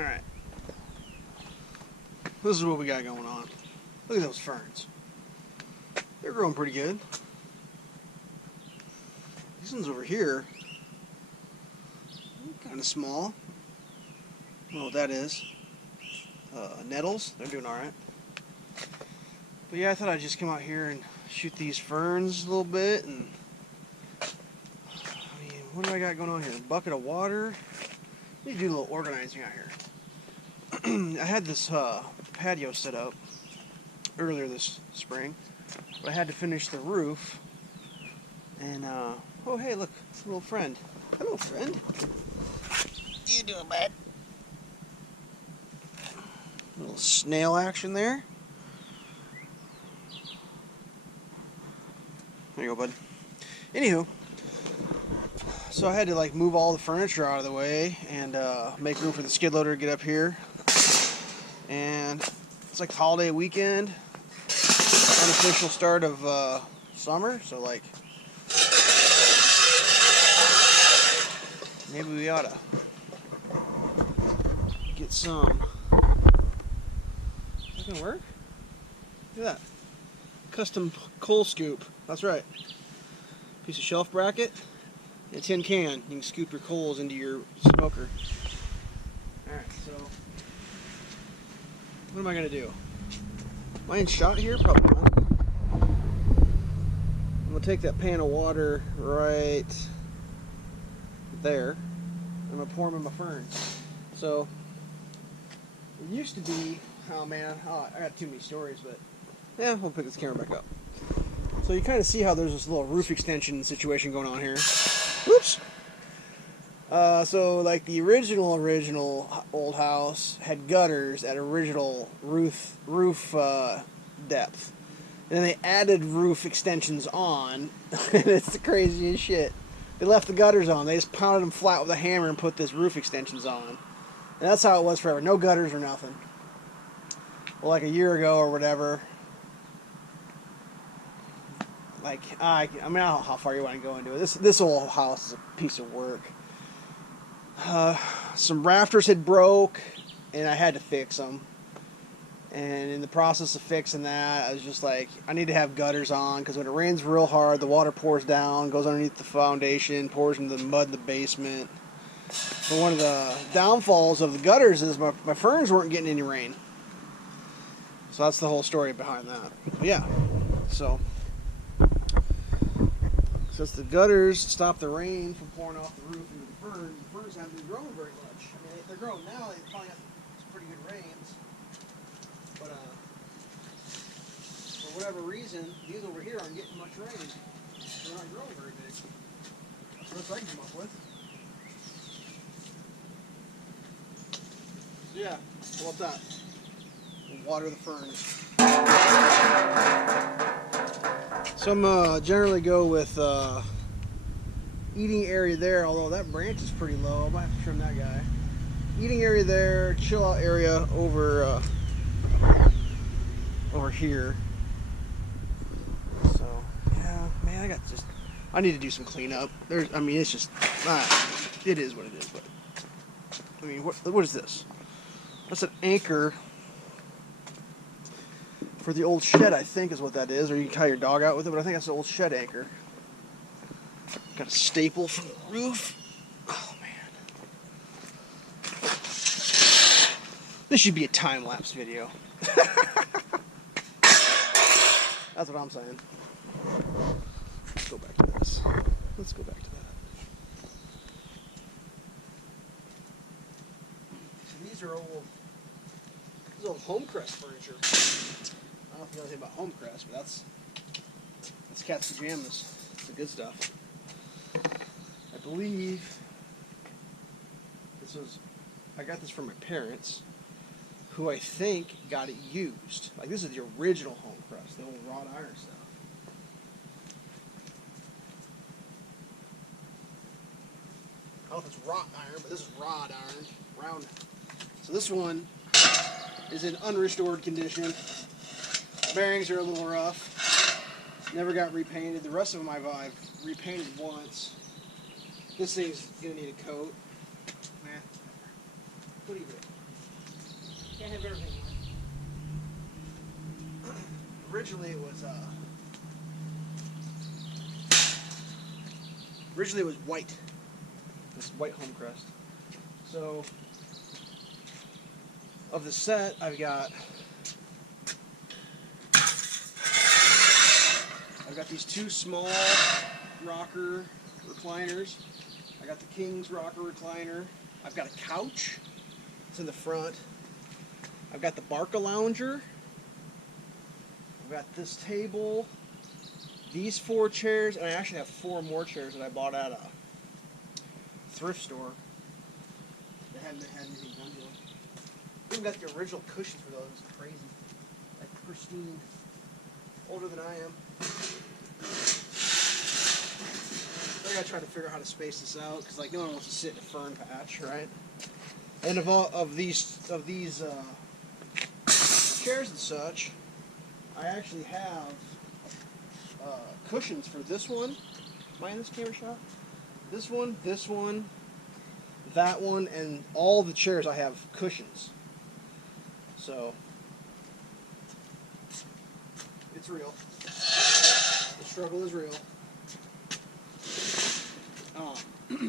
Alright. This is what we got going on. Look at those ferns. They're growing pretty good. These ones over here, kind of small. I don't know what that is. Nettles, they're doing alright. But yeah, I thought I'd just come out here and shoot these ferns a little bit. And I mean, what do I got going on here? A bucket of water. I need to do a little organizing out here. I had this patio set up earlier this spring, but I had to finish the roof. And oh hey, look, it's a little friend. Hello, friend. What you doing, bud? A little snail action there. There you go, bud. Anywho, so I had to like move all the furniture out of the way and make room for the skid loader to get up here. And it's like holiday weekend, unofficial start of summer, so like maybe we ought to get some. Is that gonna work? Look at that. Custom coal scoop. That's right. Piece of shelf bracket and a tin can. You can scoop your coals into your smoker. Alright, so what am I gonna do? Am I in shot here? Probably not. I'm gonna take that pan of water right there. I'm gonna pour them in my ferns. So it used to be, oh man, I got too many stories, but yeah, we'll pick this camera back up. So you kind of see how there's this little roof extension situation going on here. Whoops. So like the original old house had gutters at original roof depth, and then they added roof extensions on, and it's the craziest shit. They left the gutters on. They just pounded them flat with a hammer and put this roof extensions on, and that's how it was forever. No gutters or nothing. Well, like a year ago or whatever. Like I mean, I don't know how far you want to go into it. This old house is a piece of work. Some rafters had broke, and I had to fix them. And in the process of fixing that, I was just like, I need to have gutters on, because when it rains real hard, the water pours down, goes underneath the foundation, pours into the mud in the basement. But one of the downfalls of the gutters is my ferns weren't getting any rain. So that's the whole story behind that. But yeah, so since the gutters stop the rain from pouring off the roof into the ferns haven't been growing very much. I mean, they're growing now. They probably got some pretty good rains, but for whatever reason, these over here aren't getting much rain. They're not growing very big. That's what I can come up with. So yeah, how about that? We'll water the ferns. So I'm generally go with eating area there, although that branch is pretty low. I might have to trim that guy. Eating area there, chill out area over here. So yeah, man, I need to do some cleanup. I mean, it's just, it is what it is. But I mean, what is this? That's an anchor for the old shed, I think is what that is, or you can tie your dog out with it, but I think that's the old shed anchor. Got a staple from the roof. Oh man. This should be a time-lapse video. That's what I'm saying. Let's go back to this. Let's go back to that. So these are old Homecrest furniture. I don't know if you know anything about Homecrest, but that's Cat's Pajamas. It's the good stuff. I believe I got this from my parents, who I think got it used. Like, this is the original Homecrest, the old wrought iron stuff. I don't know if it's wrought iron, but this is wrought iron, round. So this one is in unrestored condition. Bearings are a little rough. Never got repainted. The rest of them I've repainted once. This thing's gonna need a coat. Man, what do you do? Can't have everything. Originally it was white. This white Homecrest. So of the set, I've got these two small rocker recliners. I got the King's rocker recliner. I've got a couch. It's in the front. I've got the Barca lounger. I've got this table. These 4 chairs, and I actually have 4 more chairs that I bought at a thrift store. They hadn't had anything done to them. Even got the original cushions for those. It's crazy. Like pristine. Older than I am. I gotta try to figure out how to space this out, because like no one wants to sit in a fern patch, right? And of these chairs and such, I actually have cushions for this one. Am I in this camera shot? This one, that one, and all the chairs I have cushions. So it's real. The struggle is real. The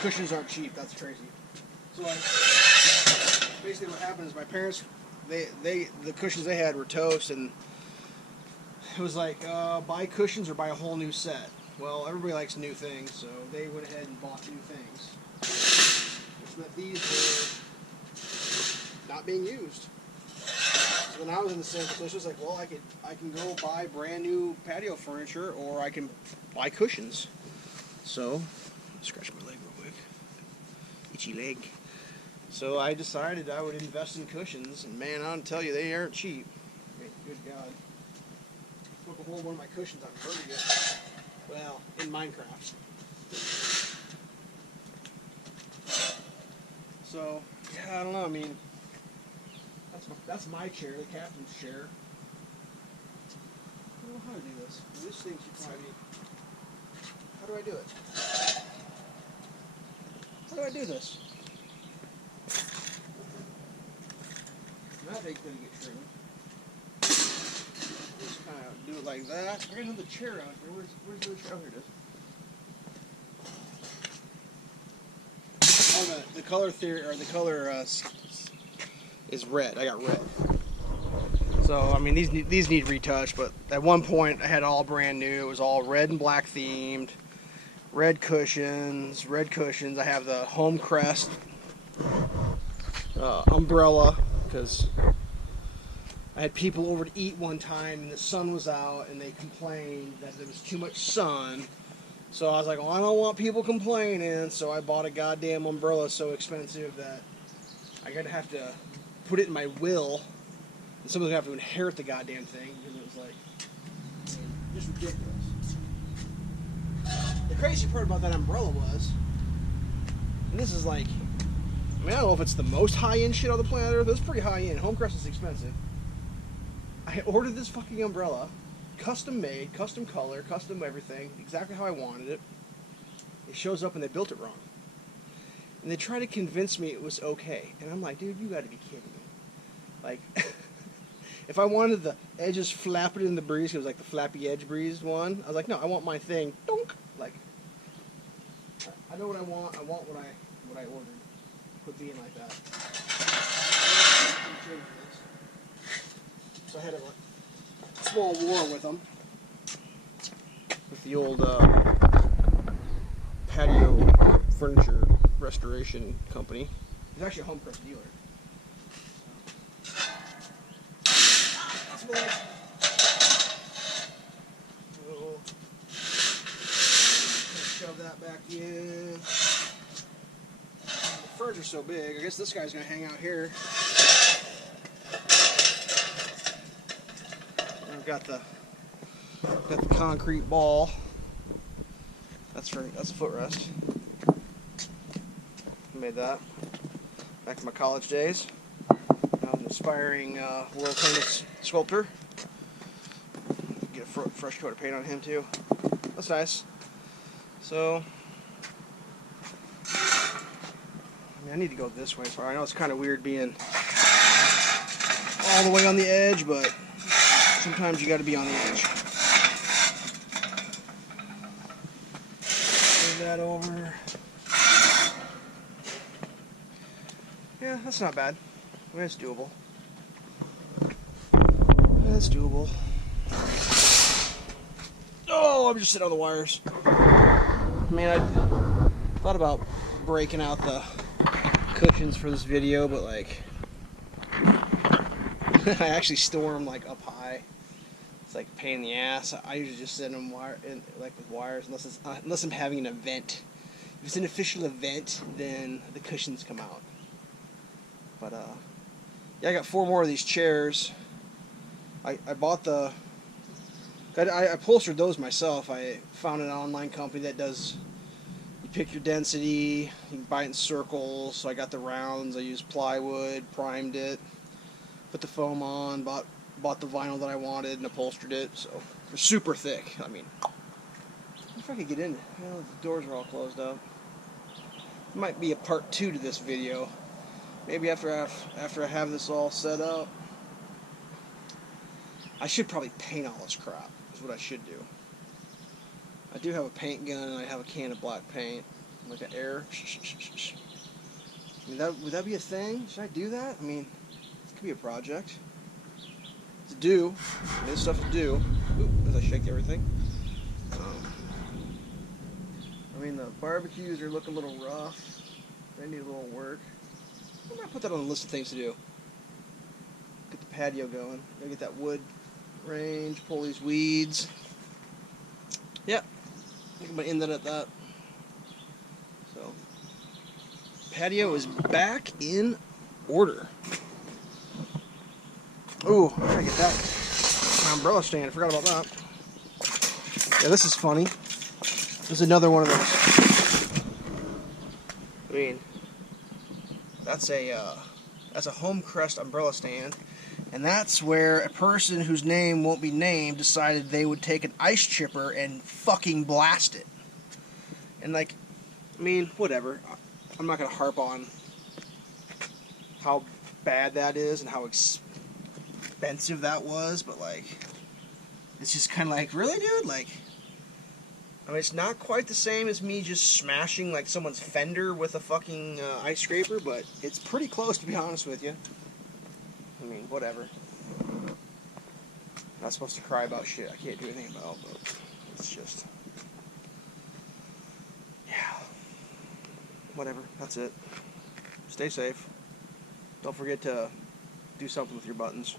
cushions aren't cheap. That's crazy. So basically, what happened is my parents, the cushions they had were toast, and it was like buy cushions or buy a whole new set. Well, everybody likes new things, so they went ahead and bought new things, which meant these were not being used. So then I was in the same position. It was like, well, I can go buy brand new patio furniture, or I can buy cushions. So, scratch my leg real quick. Itchy leg. So I decided I would invest in cushions, and man, I'll tell you, they aren't cheap. Good God. Took a hole in one of my cushions on Patio. Well, in Minecraft. So, yeah, I don't know, I mean, that's my chair, the captain's chair. I don't know how to do this. This thing should probably be... How do I do it? How do I do this? That thing's gonna get trimmed. Just kind of do it like that. I got another chair out here. Where's the other chair? Oh, here it is. Oh, the color theory, or the color is red. I got red. So I mean, these need retouch. But at one point, I had all brand new. It was all red and black themed. Red cushions. I have the Homecrest umbrella, because I had people over to eat one time and the sun was out and they complained that there was too much sun. So I was like, well, I don't want people complaining, so I bought a goddamn umbrella so expensive that I'm going to have to put it in my will, and someone's going to have to inherit the goddamn thing, because it was like, just ridiculous. The crazy part about that umbrella was, and this is like, I mean, I don't know if it's the most high-end shit on the planet Earth, but it's pretty high-end. Homecrest is expensive. I ordered this fucking umbrella, custom made, custom color, custom everything, exactly how I wanted it. It shows up and they built it wrong. And they try to convince me it was okay. And I'm like, dude, you gotta be kidding me. Like, if I wanted the edges flapping in the breeze, it was like the flappy edge breeze one, I was like, no, I want my thing, donk. Like, I know what I want what I ordered. Quit being like that. So I had a small war with them, with the old Patio furniture restoration company. It's actually a Homecrest dealer. So, shove that back in. The ferns are so big, I guess this guy's gonna hang out here. I've got the concrete ball. That's a footrest. I made that back in my college days. I was an aspiring world famous sculptor. Get a fresh coat of paint on him too. That's nice. So mean, I need to go this way. So I know it's kind of weird being all the way on the edge, but sometimes you got to be on the edge. Move that over. Yeah, that's not bad. I mean, it's doable. That's doable. Oh, I'm just sitting on the wires. I mean, I thought about breaking out the cushions for this video, but like, I actually store them like up high. It's like a pain in the ass. I usually just set them with wires, unless I'm having an event. If it's an official event, then the cushions come out. But yeah, I got 4 more of these chairs. I bought the. I upholstered those myself. I found an online company that does. You pick your density. You can buy it in circles. So I got the rounds. I used plywood, primed it, put the foam on, bought the vinyl that I wanted, and upholstered it. So they're super thick. I mean, if I could get in. Well, the doors are all closed up. Might be a part 2 to this video. Maybe after I have this all set up. I should probably paint all this crap, is what I should do. I do have a paint gun, and I have a can of black paint. Like an air. I mean, would that be a thing? Should I do that? I mean, it could be a project. To do. There's stuff to do. Ooh, as I shake everything. I mean, the barbecues are looking a little rough. They need a little work. I'm going to put that on the list of things to do. Get the patio going. Gotta get that wood range, pull these weeds. Yep. I think I'm going to end that at that. So, patio is back in order. Ooh, I gotta get that. My umbrella stand. I forgot about that. Yeah, this is funny. This is another one of those. I mean, that's a Homecrest umbrella stand, and that's where a person whose name won't be named decided they would take an ice chipper and fucking blast it. And like, I mean, whatever. I'm not gonna harp on how bad that is and how expensive that was, but like, it's just kind of like, really, dude? Like, I mean, it's not quite the same as me just smashing like someone's fender with a fucking ice scraper, but it's pretty close, to be honest with you. I mean, whatever. Not supposed to cry about shit I can't do anything about, but it's just, yeah. Whatever. That's it. Stay safe. Don't forget to do something with your buttons.